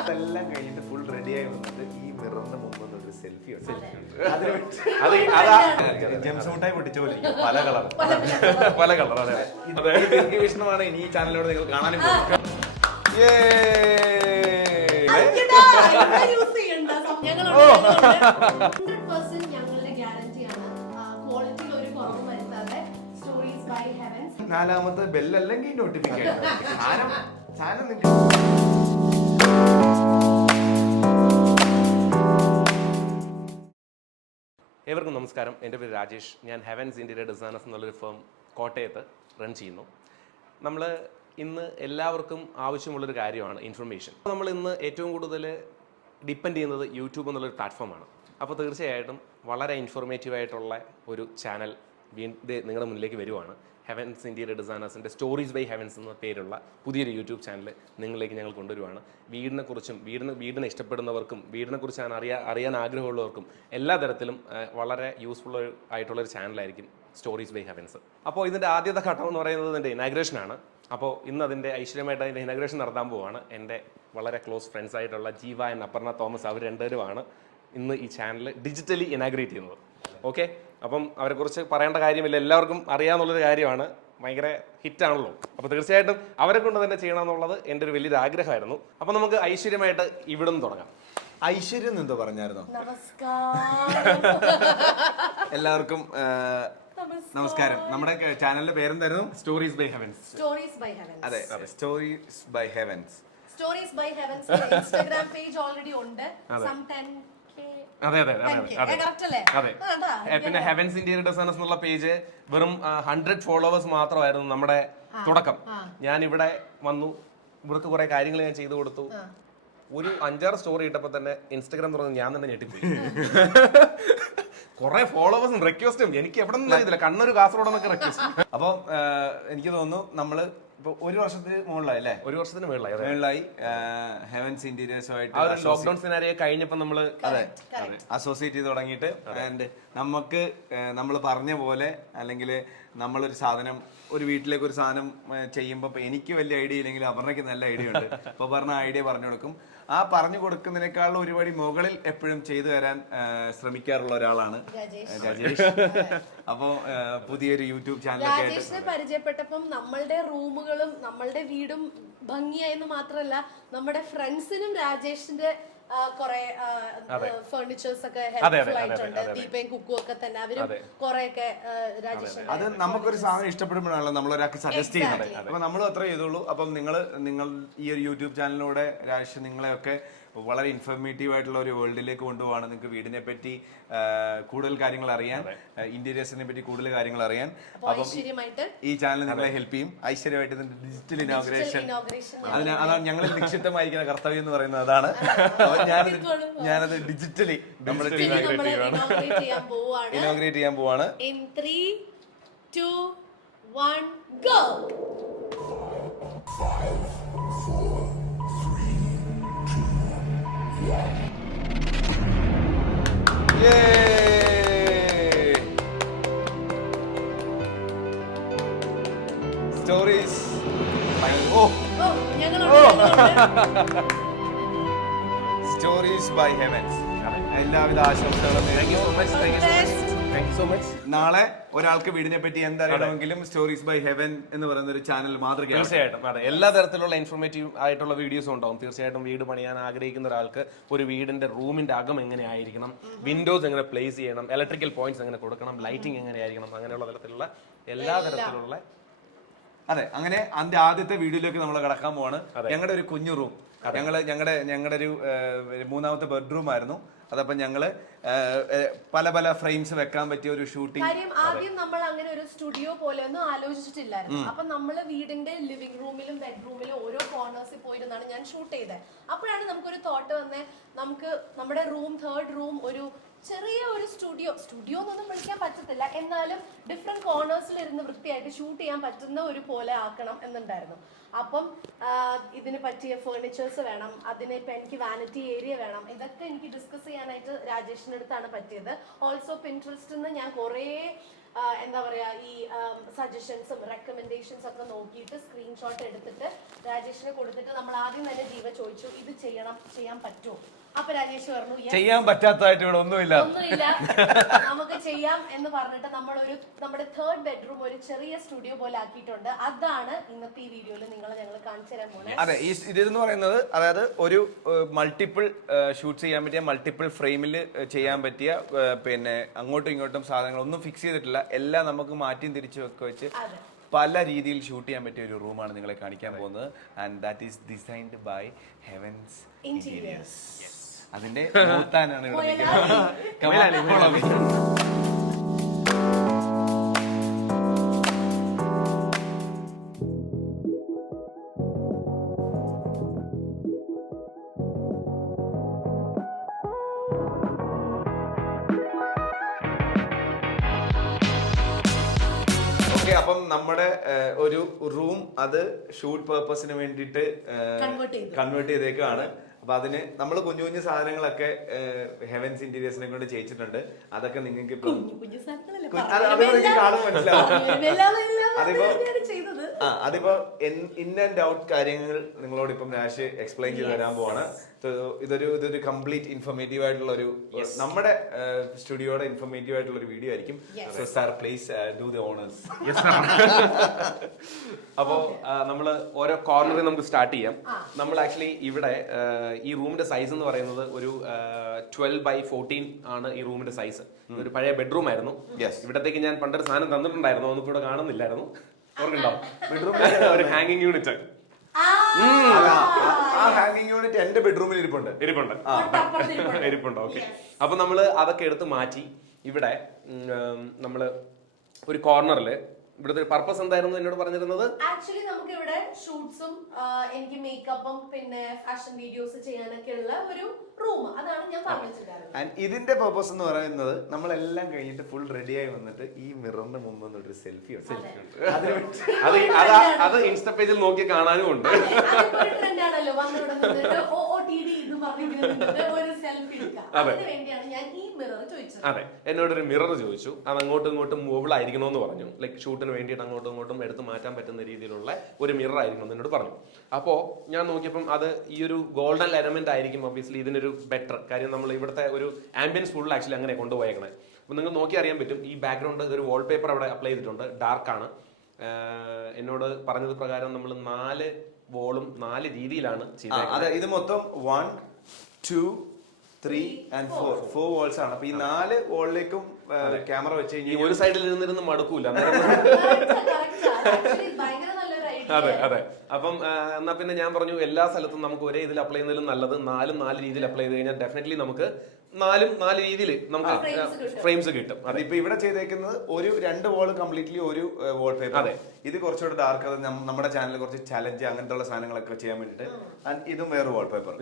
അതെല്ലാം കഴിഞ്ഞിട്ട് ഫുൾ റെഡിയായി വന്നിട്ട് ഈ മിററിന്റെ മുമ്പ് ഒരു സെൽഫി ഉണ്ട്. ജെംസ് മുട്ടായി പൊട്ടിച്ച പോലെ പല കളർ പല കളർ. വീക്ഷണമാണ് ഇനി ഈ ചാനലിലൂടെ നിങ്ങൾ കാണാനും പോകുന്നത്. നാലാമത്തെ ബെല്ലല്ലെങ്കിൽ നോട്ടിഫിക്കേഷൻ ഏവർക്കും നമസ്കാരം. എൻ്റെ പേര് രാജേഷ്. ഞാൻ ഹെവൻസ് ഇന്റീരിയർ ഡിസൈനേഴ്സ് എന്നുള്ളൊരു ഫേം കോട്ടയത്ത് റൺ ചെയ്യുന്നു. നമ്മൾ ഇന്ന് എല്ലാവർക്കും ആവശ്യമുള്ളൊരു കാര്യമാണ് ഇൻഫർമേഷൻ. നമ്മൾ ഇന്ന് ഏറ്റവും കൂടുതൽ ഡിപ്പെൻഡ് ചെയ്യുന്നത് യൂട്യൂബ് എന്നുള്ളൊരു പ്ലാറ്റ്ഫോമാണ്. അപ്പോൾ തീർച്ചയായിട്ടും വളരെ ഇൻഫോർമേറ്റീവായിട്ടുള്ള ഒരു ചാനൽ നിങ്ങളുടെ മുന്നിലേക്ക് വരുവാണ്. ഹെവൻസ് ഇന്റീരിയർ ഡിസൈനേഴ്സിൻ്റെ സ്റ്റോറീസ് ബൈ ഹെവൻസ് എന്ന പേരുള്ള പുതിയൊരു യൂട്യൂബ് ചാനൽ നിങ്ങളിലേക്ക് ഞങ്ങൾ കൊണ്ടുവരുവാണ്. വീടിനെക്കുറിച്ചും വീടിനെ ഇഷ്ടപ്പെടുന്നവർക്കും വീടിനെക്കുറിച്ച് അറിയാൻ ആഗ്രഹമുള്ളവർക്കും എല്ലാ തരത്തിലും വളരെ യൂസ്ഫുൾ ആയിട്ടുള്ളൊരു ചാനലായിരിക്കും സ്റ്റോറീസ് ബൈ ഹെവൻസ്. അപ്പോൾ ഇതിൻ്റെ ആദ്യത്തെ ഘട്ടം എന്ന് പറയുന്നത് ഇതിൻ്റെ ഇനാഗ്രേഷനാണ്. അപ്പോൾ ഇന്ന് അതിൻ്റെ ഐശ്വര്യമായിട്ട് അതിൻ്റെ ഇനാഗ്രേഷൻ നടത്താൻ പോവുകയാണ്. എൻ്റെ വളരെ ക്ലോസ് ഫ്രണ്ട്സ് ആയിട്ടുള്ള ജീവ ആൻഡ് അപർണ തോമസ്, അവർ രണ്ടുപേരുമാണ് ഇന്ന് ഈ ചാനൽ ഡിജിറ്റലി ഇനാഗ്രേറ്റ് ചെയ്യുന്നത്. ഓക്കെ, അപ്പം അവരെക്കുറിച്ച് പറയേണ്ട കാര്യമില്ല, എല്ലാവർക്കും അറിയാമെന്നുള്ളൊരു കാര്യമാണ്. ഭയങ്കര ഹിറ്റാണല്ലോ. അപ്പോൾ തീർച്ചയായിട്ടും അവരെ കൊണ്ട് തന്നെ ചെയ്യണമെന്നുള്ളത് എൻ്റെ ഒരു വലിയൊരു ആഗ്രഹമായിരുന്നു. അപ്പം നമുക്ക് ഐശ്വര്യമായിട്ട് ഇവിടെ നിന്ന് തുടങ്ങാം. ഐശ്വര്യം എന്തോ പറഞ്ഞായിരുന്നോ? എല്ലാവർക്കും നമസ്കാരം. നമ്മുടെ ചാനലിന്റെ പേരെന്തായിരുന്നു? Stories by Heavens. അതെ, stories by Heavens. Stories by Heavens Instagram page already ഉണ്ട്. അതെ. പിന്നെ ഹെവൻസ് ഇന്റീരിയർ ഡിസൈനേഴ്സ് എന്നുള്ള പേജ് വെറും 100 ഫോളോവേഴ്സ് മാത്രമായിരുന്നു നമ്മുടെ തുടക്കം. ഞാൻ ഇവിടെ വന്നു, ഇവിടുത്തെ കുറെ കാര്യങ്ങൾ ഞാൻ ചെയ്തു കൊടുത്തു. ഒരു 5-6 സ്റ്റോറി ഇട്ടപ്പോൾ തന്നെ ഇൻസ്റ്റാഗ്രാം തുറന്ന് ഞാൻ തന്നെ ഞെട്ടിപ്പോയി. കുറെ ഫോളോവേഴ്സും റിക്വസ്റ്റും എനിക്ക് എവിടെ നിന്നും അറിയത്തില്ല, കണ്ണൂർ കാസർഗോഡെന്നൊക്കെ റിക്വസ്റ്റ്. അപ്പോൾ എനിക്ക് തോന്നുന്നു നമ്മള് ഇപ്പൊ ഒരു വർഷത്തിന് മുകളിലായി അല്ലേ? ഒരു വർഷത്തിന് മുകളിലായി ഹെവൻസ് ഇന്റീരിയേഴ്സുമായിട്ട് ലോക്ക്ഡൌൺ സിനാരിയോ കഴിഞ്ഞപ്പോ നമ്മള് അസോസിയേറ്റ് ചെയ്ത് തുടങ്ങിയിട്ട് ആൻഡ് നമുക്ക് നമ്മൾ പറഞ്ഞ പോലെ അല്ലെങ്കിൽ നമ്മളൊരു സാധനം ഒരു വീട്ടിലേക്ക് ഒരു സാധനം ചെയ്യുമ്പോൾ ഇപ്പൊ എനിക്ക് വലിയ ഐഡിയ ഇല്ലെങ്കിലും അപർണയ്ക്ക് നല്ല ഐഡിയ ഉണ്ട്. അപ്പൊ പറഞ്ഞ ഐഡിയ പറഞ്ഞു കൊടുക്കും. ആ പറഞ്ഞു കൊടുക്കുന്നതിനേക്കാൾ ഒരുപാട് മുകളിൽ എപ്പോഴും ചെയ്തു തരാൻ ശ്രമിക്കാറുള്ള ഒരാളാണ് രാജേഷ്. അപ്പോ പുതിയൊരു യൂട്യൂബ് ചാനലൊക്കെ രാജേഷിനെ പരിചയപ്പെട്ടപ്പം നമ്മളുടെ റൂമുകളും നമ്മളുടെ വീടും ഭംഗിയായെന്ന് മാത്രമല്ല നമ്മുടെ ഫ്രണ്ട്സിനും രാജേഷിന്റെ കുറെ ഫർണിച്ചേഴ്സ് ഒക്കെ ഹെൽപ്ഫുൾ ആയിട്ടുണ്ട്. ദീപയും കുക്കും ഒക്കെ തന്നെ അവരും കുറെയൊക്കെ രാജേഷ്. അത് നമുക്കൊരു സാധനം ഇഷ്ടപ്പെടുമ്പോഴാണല്ലോ നമ്മൾ ഒരാൾക്ക് സജസ്റ്റ് ചെയ്യുന്നത്. അപ്പൊ നമ്മൾ അത്ര ചെയ്തോളൂ. അപ്പം നിങ്ങൾ ഈ ഒരു യൂട്യൂബ് ചാനലിലൂടെ രാജേഷ് നിങ്ങളെയൊക്കെ വളരെ ഇൻഫോർമേറ്റീവ് ആയിട്ടുള്ള ഒരു വേൾഡിലേക്ക് കൊണ്ടുപോകാണ്. നിങ്ങൾക്ക് വീടിനെ പറ്റി കൂടുതൽ കാര്യങ്ങൾ അറിയാൻ, ഇന്റീരിയേഴ്സിനെ പറ്റി കൂടുതൽ കാര്യങ്ങൾ അറിയാൻ അപ്പം ഈ ചാനൽ നിങ്ങളെ ഹെൽപ്പ് ചെയ്യും. ഐശ്വര്യമായിട്ട് ഡിജിറ്റൽ ഇനോഗ്രേഷൻ, അതാണ് ഞങ്ങളിൽ നിക്ഷിപ്തമായിരിക്കുന്ന കർത്തവ്യം എന്ന് പറയുന്നത്. അതാണ് ഞാനത് ഡിജിറ്റലി നമ്മുടെ ഇനോഗ്രേറ്റ് ചെയ്യാൻ പോവാണ്. 3, 2, 1 go. 5, 4, 3, 2, 1. Stories stories by Heavens. എല്ലാവിധ ആശംസകളും. നാളെ ഒരാൾക്ക് വീടിനെ പറ്റി എന്തറിയണമെങ്കിലും സ്റ്റോറീസ് ബൈ ഹെവൻ എന്ന് പറയുന്ന ഒരു ചാനൽ മാതൃക. തീർച്ചയായിട്ടും അതെ, എല്ലാ തരത്തിലുള്ള ഇൻഫോർമേറ്റീവ് ആയിട്ടുള്ള വീഡിയോസും ഉണ്ടാവും. തീർച്ചയായിട്ടും വീട് പണിയാൻ ആഗ്രഹിക്കുന്ന ഒരാൾക്ക് ഒരു വീടിന്റെ റൂമിന്റെ അകം എങ്ങനെ ആയിരിക്കണം, വിൻഡോസ് എങ്ങനെ പ്ലേസ് ചെയ്യണം, ഇലക്ട്രിക്കൽ പോയിന്റ്സ് എങ്ങനെ കൊടുക്കണം, ലൈറ്റിംഗ് എങ്ങനെ ആയിരിക്കണം, അങ്ങനെയുള്ള തരത്തിലുള്ള എല്ലാ തരത്തിലുള്ള അതെ. അങ്ങനെ അതിന്റെ ആദ്യത്തെ വീഡിയോയിലേക്ക് നമ്മൾ കടക്കാൻ പോവാണ്. ഞങ്ങളുടെ ഒരു കുഞ്ഞു റൂം, ഞങ്ങളുടെ ഒരു 3ാമത്തെ ബെഡ്റൂം ആയിരുന്നു. അതപ്പം ഞങ്ങള് പല പല ഫ്രെയിംസ് വെക്കാൻ പറ്റിയ ഒരു ഷൂട്ടിംഗ്. കാര്യം ആദ്യം നമ്മൾ അങ്ങനെ ഒരു സ്റ്റുഡിയോ പോലെ ഒന്നും ആലോചിച്ചിട്ടില്ലായിരുന്നു. അപ്പൊ നമ്മള് വീടിന്റെ ലിവിംഗ് റൂമിലും ബെഡ്റൂമിലും ഓരോ കോർണേഴ്സിൽ പോയിരുന്നാണ് ഞാൻ ഷൂട്ട് ചെയ്തത്. അപ്പോഴാണ് നമുക്കൊരു തോട്ട് വന്നേ, നമുക്ക് നമ്മുടെ റൂം 3rd റൂം ഒരു ചെറിയ ഒരു സ്റ്റുഡിയോ എന്നൊന്നും വിളിക്കാൻ പറ്റത്തില്ല, എന്നാലും ഡിഫറെന്റ് കോർണേഴ്സിൽ ഇരുന്ന് വൃത്തിയായിട്ട് ഷൂട്ട് ചെയ്യാൻ പറ്റുന്ന ഒരു പോലെ ആക്കണം എന്നുണ്ടായിരുന്നു. അപ്പം ഇതിന് പറ്റിയ ഫേർണിച്ചേഴ്സ് വേണം, അതിനിപ്പോൾ എനിക്ക് വാനിറ്റി ഏരിയ വേണം, ഇതൊക്കെ എനിക്ക് ഡിസ്കസ് ചെയ്യാനായിട്ട് രാജേഷിന്റെ അടുത്താണ് പറ്റിയത്. ഓൾസോ പിൻട്രസ്റ്റിൽ നിന്ന് ഞാൻ കുറേ എന്താ പറയാ ഈ സജഷൻസും റെക്കമെൻഡേഷൻസ് ഒക്കെ നോക്കിയിട്ട് സ്ക്രീൻഷോട്ട് എടുത്തിട്ട് രാജേഷിന് കൊടുത്തിട്ട് നമ്മൾ ആദ്യം തന്നെ ജീവ ചോദിച്ചു ഇത് ചെയ്യാൻ പറ്റുമോ? അപ്പൊ രാജേഷ് പറഞ്ഞു ചെയ്യാൻ പറ്റാത്തതായിട്ട് ഇവിടെ ഒന്നുമില്ല, നമുക്ക് ചെയ്യാം എന്ന് പറഞ്ഞിട്ട് നമ്മുടെ 3rd ബെഡ്റൂം ഒരു ചെറിയ സ്റ്റുഡിയോ പോലെ ആക്കിയിട്ടുണ്ട്. അതാണ് ഇന്നത്തെ ഈ വീഡിയോയിൽ ഞങ്ങൾ കാണിച്ചു തരാൻ പോകുന്നത്. അതെ, ഈ ഇതെന്ന് പറയുന്നത് അതായത് ഒരു മൾട്ടിപ്പിൾ ഷൂട്ട് ചെയ്യാൻ പറ്റിയ, മൾട്ടിപ്പിൾ ഫ്രെയിമിൽ ചെയ്യാൻ പറ്റിയ, പിന്നെ അങ്ങോട്ടും ഇങ്ങോട്ടും സാധനങ്ങൾ ഒന്നും ഫിക്സ് ചെയ്തിട്ടില്ല, എല്ലാം നമുക്ക് മാറ്റിയും തിരിച്ചു വെച്ച് പല രീതിയിൽ ഷൂട്ട് ചെയ്യാൻ പറ്റിയ ഒരു റൂമാണ് നിങ്ങളെ കാണിക്കാൻ പോകുന്നത്. And that is designed by Heavens Interiors. അതിന്റെ മൂത്താനാണ് ഇവിടെ നിൽക്കുന്നത്. അപ്പം നമ്മുടെ ഒരു റൂം അത് ഷൂട്ട് പർപ്പസിന് വേണ്ടിയിട്ട് കൺവേർട്ട് ചെയ്തേക്കാണ്. അപ്പൊ അതിന് നമ്മൾ കുഞ്ഞു കുഞ്ഞു സാധനങ്ങളൊക്കെ ഹെവൻസ് ഇന്റീരിയേഴ്സിനെ കൊണ്ട് ചെയ്യിച്ചിട്ടുണ്ട്. അതൊക്കെ നിങ്ങൾക്ക് ഇപ്പൊ കാണാൻ മനസ്സിലാവും. അതിപ്പോ ഇൻ ആൻഡ് ഔട്ട് കാര്യങ്ങൾ നിങ്ങളോട് ഇപ്പം രാശി എക്സ്പ്ലെയിൻ ചെയ്ത് തരാൻ പോവാണ്. ഇതൊരു കംപ്ലീറ്റ് ഇൻഫോർമേറ്റീവ് ആയിട്ടുള്ള ഒരു, നമ്മുടെ സ്റ്റുഡിയോയുടെ ഇൻഫോർമേറ്റീവ് ആയിട്ടുള്ള ഒരു വീഡിയോ ആയിരിക്കും. So sir please do the honours. അപ്പോ നമ്മള് ഓരോ കോർണറിൽ നമുക്ക് സ്റ്റാർട്ട് ചെയ്യാം. നമ്മൾ ആക്ച്വലി ഇവിടെ ഈ റൂമിന്റെ സൈസ് എന്ന് പറയുന്നത് ഒരു 12x14 ആണ് ഈ റൂമിന്റെ സൈസ്. ഒരു പഴയ ബെഡ്റൂം ആയിരുന്നു. ഇവിടത്തേക്ക് ഞാൻ പണ്ടൊരു സാധനം തന്നിട്ടുണ്ടായിരുന്നു, ഒന്നും ഇവിടെ കാണുന്നില്ലായിരുന്നു. ഓർക്കുണ്ടോ? ഒരു ഹാങ്ങിങ് യൂണിറ്റ്. ആ ഹാങ്ങിങ് യൂണിറ്റ് എന്റെ ബെഡ്റൂമിൽ ഇരിപ്പുണ്ട്. ഓക്കെ. അപ്പൊ നമ്മള് അതൊക്കെ എടുത്ത് മാറ്റി ഇവിടെ നമ്മള് ഒരു കോർണറില്, ഇവിടുത്തെ പർപ്പസ് എന്തായിരുന്നു എന്നോട് പറഞ്ഞിരുന്നത്? ആക്ച്വലി നമുക്ക് ഇവിടെ ഷൂട്ട്സും എനിക്ക് മേക്കപ്പും പിന്നെ ഫാഷൻ വീഡിയോസ് ചെയ്യാനൊക്കെ ഉള്ള ഒരു റൂം, അതാണ് ഞാൻ പറഞ്ഞിട്ടുണ്ടായിരുന്നത്. ഇതിന്റെ പർപ്പസ് എന്ന് പറയുന്നത് നമ്മളെല്ലാം കഴിഞ്ഞിട്ട് ഫുൾ റെഡിയായി വന്നിട്ട് ഈ മിററിന്റെ മുമ്പ് ഒരു സെൽഫി ഉണ്ട്. അത് ഇൻസ്റ്റ പേജിൽ നോക്കി കാണാനും ഉണ്ട്. അതെ, എന്നോടൊരു മിറർ ചോദിച്ചു. അത് അങ്ങോട്ടും ഇങ്ങോട്ടും മൂവബിൾ ആയിരിക്കണമെന്ന് പറഞ്ഞു. ലൈക്ക് ഷൂട്ടിന് വേണ്ടിയിട്ട് അങ്ങോട്ടും ഇങ്ങോട്ടും എടുത്ത് മാറ്റാൻ പറ്റുന്ന രീതിയിലുള്ള ഒരു മിറർ ആയിരിക്കണം എന്നോട് പറഞ്ഞു. അപ്പോൾ ഞാൻ നോക്കിയപ്പം അത് ഈ ഒരു ഗോൾഡൻ എലമെന്റ് ആയിരിക്കും ഒബ്വിയസ്ലി ഇതിനൊരു ബെറ്റർ കാര്യം. നമ്മൾ ഇവിടുത്തെ ഒരു ആംബിയൻസ് ഫുൾ ആക്ച്വലി അങ്ങനെ കൊണ്ടുപോയേക്കണേ. അപ്പോൾ നിങ്ങൾ നോക്കി അറിയാൻ പറ്റും, ഈ ബാക്ക്ഗ്രൗണ്ട് ഒരു വാൾപേപ്പർ അവിടെ അപ്ലൈ ചെയ്തിട്ടുണ്ട്, ഡാർക്കാണ്. എന്നോട് പറഞ്ഞത് പ്രകാരം നമ്മൾ 4 വോളും 4 രീതിയിലാണ് ചെയ്തത്. അതെ, ഇത് മൊത്തം 1, 2, 3 and 4 വോൾസ് ആണ്. അപ്പൊ ഈ 4 വോളിലേക്കും ക്യാമറ വെച്ച് കഴിഞ്ഞാൽ ഒരു സൈഡിൽ ഇരുന്നിരുന്ന് മടുക്കൂല. അതെ അതെ. അപ്പം എന്നാ പിന്നെ ഞാൻ പറഞ്ഞു എല്ലാ സ്ഥലത്തും നമുക്ക് ഒരേ ഇതിൽ അപ്ലൈ ചെയ്യുന്നതിലും നല്ലത് 4 രീതിയിൽ അപ്ലൈ ചെയ്ത് കഴിഞ്ഞാൽ ഡെഫിനറ്റ്ലി നമുക്ക് 4 രീതിയിൽ നമുക്ക് ഫ്രെയിംസ് കിട്ടും. അത് ഇപ്പൊ ഇവിടെ ചെയ്തേക്കുന്നത് ഒരു 2 വോൾ കംപ്ലീറ്റ്ലി ഒരു വാൾ പേപ്പർ. അതെ, ഇത് കുറച്ചുകൂടെ ഡാർക്ക്. നമ്മുടെ ചാനലിൽ കുറച്ച് ചലഞ്ച് അങ്ങനത്തെ ഉള്ള സാധനങ്ങളൊക്കെ ചെയ്യാൻ വേണ്ടിട്ട് ഇതും വേറെ വാൾ പേപ്പർ.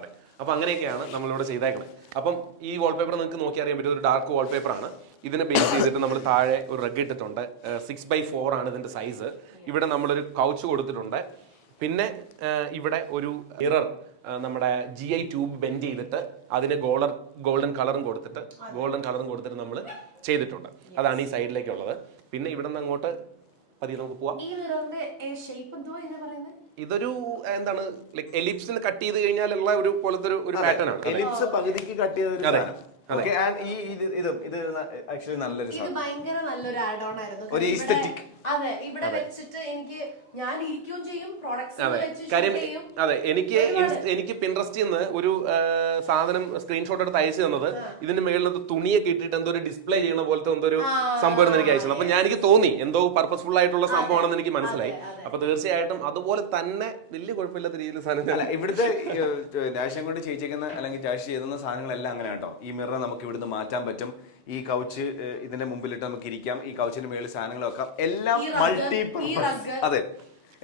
അതെ. അപ്പൊ അങ്ങനെയൊക്കെയാണ് നമ്മളിവിടെ ചെയ്തേക്കുന്നത്. അപ്പം ഈ വാൾപേപ്പർ നിങ്ങൾക്ക് നോക്കി അറിയാൻ പറ്റും, ഒരു ഡാർക്ക് വാൾപേപ്പർ ആണ്. ഇതിനെ ബേസ് ചെയ്തിട്ട് നമ്മൾ താഴെ ഒരു റഗ് ഇട്ടിട്ടുണ്ട്. 6x4 ആണ് ഇതിന്റെ സൈസ്. ഇവിടെ നമ്മളൊരു കൗച്ച് കൊടുത്തിട്ടുണ്ട്. പിന്നെ ഇവിടെ ഒരു മിറർ, നമ്മുടെ GI ട്യൂബ് ബെൻഡ് ചെയ്തിട്ട് അതിന് ഗോൾഡൻ കളറും കൊടുത്തിട്ട് നമ്മൾ ചെയ്തിട്ടുണ്ട്. അതാണ് ഈ സൈഡിലേക്കുള്ളത്. പിന്നെ ഇവിടെ നിന്ന് അങ്ങോട്ട് പതിയെ നമുക്ക് പോവാം. ഇതൊരു എന്താണ്, ലൈക് എലിപ്സിന് കട്ട് ചെയ്ത് കഴിഞ്ഞാലുള്ള ഒരു പോലത്തെ ഒരു പാറ്റേൺ ആണ്. എലിപ്സ് പകുതിക്ക് കട്ട് ചെയ്ത ആക്ച്വലി നല്ലൊരു അതെ, ഇവിടെ വെച്ചിട്ട് ഞാൻ ഇരിക്കുകയും ചെയ്യും, കാര്യം. അതെ, എനിക്ക് പിൻട്രസ്റ്റിൽ നിന്ന് ഒരു സാധനം സ്ക്രീൻഷോട്ട് എടുത്ത് അയച്ചു തന്നത് ഇതിന്റെ മേളിൽ തുണിയൊക്കെ ഇട്ടിട്ട് എന്തോ ഒരു ഡിസ്പ്ലേ ചെയ്യുന്ന പോലത്തെ എന്തോ ഒരു സംഭവം എനിക്ക് അയച്ചത്. അപ്പൊ എനിക്ക് തോന്നി എന്തോ പർപ്പസ്ഫുൾ ആയിട്ടുള്ള സംഭവമാണെന്ന് എനിക്ക് മനസ്സിലായി. അപ്പൊ തീർച്ചയായിട്ടും അതുപോലെ തന്നെ വലിയ കുഴപ്പമില്ലാത്ത രീതിയിൽ സാധനം ഇവിടുത്തെ രാഷ്ട്രീയം കൊണ്ട് ചെയ്യിച്ചേക്കുന്ന അല്ലെങ്കിൽ രാഷ്ട്രീയം എഴുതുന്ന സാധനങ്ങളെല്ലാം അങ്ങനെ കേട്ടോ. ഈ മിറർ നമുക്ക് ഇവിടുന്ന് മാറ്റാൻ പറ്റും. ഈ കൗച്ച് ഇതിന്റെ മുമ്പിലിട്ട് നമുക്ക് ഇരിക്കാം. ഈ കൗച്ചിന് മേളിൽ സാധനങ്ങൾ വെക്കാം. എല്ലാം മൾട്ടി പർപ്പസ്. അതെ,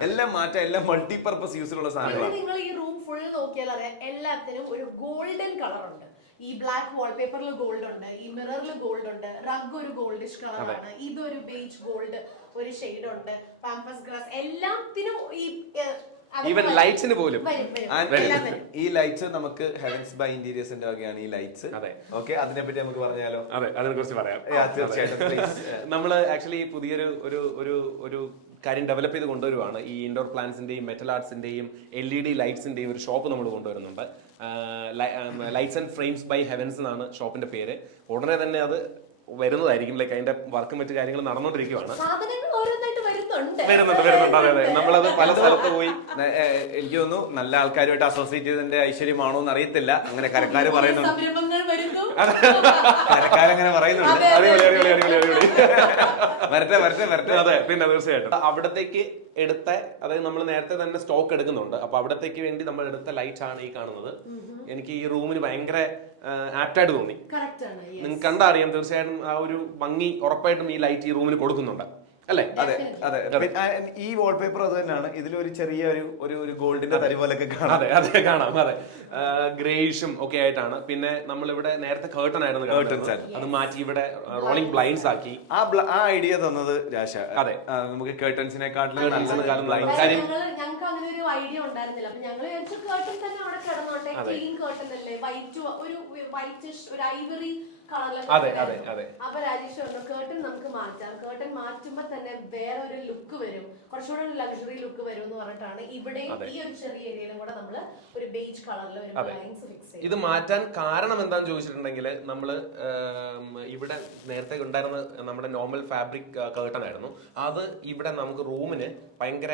എല്ലാം മാറ്റാം. എല്ലാം മൾട്ടി പർപ്പസ് യൂസിലുള്ള സാധനങ്ങളാണ്. നിങ്ങൾ ഈ റൂം ഫുൾ നോക്കിയാൽ അറിയാം, എല്ലാത്തിനും ഒരു ഗോൾഡൻ കളർ ഉണ്ട്. ഈ ബ്ലാക്ക് വാൾപേപ്പറിൽ ഗോൾഡ് ഉണ്ട്, ഈ മിററിൽ ഗോൾഡ് ഉണ്ട്, റഗ് ഒരു ഗോൾഡിഷ് കളറാണ്, ഇതൊരു ബേജ് ഗോൾഡ് ഒരു ഷെയ്ഡ് ഉണ്ട്, പാമ്പസ് ഗ്രാസ്, എല്ലാത്തിനും ഈ ഈവൻ ലൈറ്റ്സിന് പോലും. ഈ ലൈറ്റ്സ് നമുക്ക് ഹെവൻസ് ബൈ ഇന്റീരിയേഴ്സിന്റെ വകയാണ് ഈ ലൈറ്റ്സ്. അതെ, ഓക്കെ, അതിനെപ്പറ്റി നമുക്ക് പറഞ്ഞാലോ? അതെ, അതിനെ കുറിച്ച് പറയാം. തീർച്ചയായിട്ടും. നമ്മള് ആക്ച്വലി പുതിയൊരു ഒരു കാര്യം ഡെവലപ്പ് ചെയ്ത് കൊണ്ടുവരുവാണ്. ഈ ഇൻഡോർ പ്ലാന്റ്സിന്റെയും മെറ്റൽ ആർട്സിന്റെയും LED ലൈറ്റ്സിന്റെയും ഒരു ഷോപ്പ് നമ്മൾ കൊണ്ടുവരുന്നുണ്ട്. Lights and frames by Heavens എന്നാണ് ഷോപ്പിന്റെ പേര്. ഉടനെ തന്നെ അത് വരുന്നതായിരിക്കും. ലൈക്ക് അതിന്റെ വർക്കും മറ്റു കാര്യങ്ങൾ നടന്നുകൊണ്ടിരിക്കുകയാണ്. വരുന്നുണ്ട്. അതെ അതെ, നമ്മളത് പല സ്ഥലത്ത് പോയി. എനിക്ക് തോന്നുന്നു നല്ല ആൾക്കാരുമായിട്ട് അസോസിയേറ്റ് ചെയ്തതിന്റെ ഐശ്വര്യമാണോ എന്ന് അറിയത്തില്ല. അങ്ങനെ കരക്കാര് പറയുന്നുണ്ട്. കരക്കാരങ്ങനെ പറയുന്നുണ്ട്. വരട്ടെ. അതെ, പിന്നെ തീർച്ചയായിട്ടും അവിടത്തേക്ക് എടുത്ത, അതായത് നമ്മൾ നേരത്തെ തന്നെ സ്റ്റോക്ക് എടുക്കുന്നുണ്ട്. അപ്പൊ അവിടത്തേക്ക് വേണ്ടി നമ്മൾ എടുത്ത ലൈറ്റ് ആണ് ഈ കാണുന്നത്. എനിക്ക് ഈ റൂമിന് ഭയങ്കര ആപ്റ്റായിട്ട് തോന്നി. നിങ്ങൾക്ക് കണ്ടാ അറിയാം തീർച്ചയായിട്ടും ആ ഒരു ഭംഗി ഉറപ്പായിട്ടും ഈ ലൈറ്റ് ഈ റൂമിന് കൊടുക്കുന്നുണ്ട് അല്ലേ? അതെ. ഈ വാൾപേപ്പർ അത് തന്നെയാണ്. ഇതിലൊരു ചെറിയ ഒരു ഗോൾഡിന്റെ തരി പോലൊക്കെ കാണാം. അതെ കാണാം. അതെ, ഗ്രേഷും ഒക്കെ ആയിട്ടാണ്. പിന്നെ നമ്മളിവിടെ നേരത്തെ കേർട്ടൺ ആയിരുന്നു, അത് മാറ്റി ഇവിടെ റോളിംഗ് ബ്ലൈൻഡ്സ് ആക്കി. ആ ഐഡിയ തന്നത് രാശ. അതെ, നമുക്ക് കേർട്ടൻസിനെക്കാട്ടിലും നല്ലത് ഞങ്ങൾക്ക് അങ്ങനെ ഒരു ഐഡിയ ഉണ്ടായിരുന്നില്ല. അപ്പൊ ഞങ്ങൾ കേർട്ടൻ തന്നെ അവിടെ കിടന്നോട്ടെ, ക്ലീൻ കേർട്ടൻ അല്ലേ, വൈറ്റ് ഒരു വൈറ്റിഷ് ഒരു ഐവറി കളറിലൊക്കെ. അപ്പൊ രാജേഷ് പറഞ്ഞു കേർട്ടൻ നമുക്ക് മാറ്റാം. കേർട്ടൻ മാറ്റുമ്പോ തന്നെ വേറെ ഒരു ലുക്ക് വരും, കുറച്ചുകൂടെ ഒരു ലക്ഷറി ലുക്ക് വരും എന്ന് പറഞ്ഞിട്ടാണ് ഇവിടെ ഈ ഒരു ചെറിയ ഏരിയയിലും കൂടെ നമ്മള് ഒരു ബേജ് കളറിൽ ഒരു ലൈൻസ് ഫിക്സ് ചെയ്തു. ഇത് മാറ്റാൻ കാരണം എന്താന്ന് ചോദിച്ചിട്ടുണ്ടെങ്കിൽ നമ്മള് ഇവിടെ നേരത്തെ ഉണ്ടായിരുന്ന നമ്മുടെ നോർമൽ ഫാബ്രിക് കേർട്ടൻ ആയിരുന്നു. അത് ഇവിടെ നമുക്ക് റൂമിന് ഭയങ്കര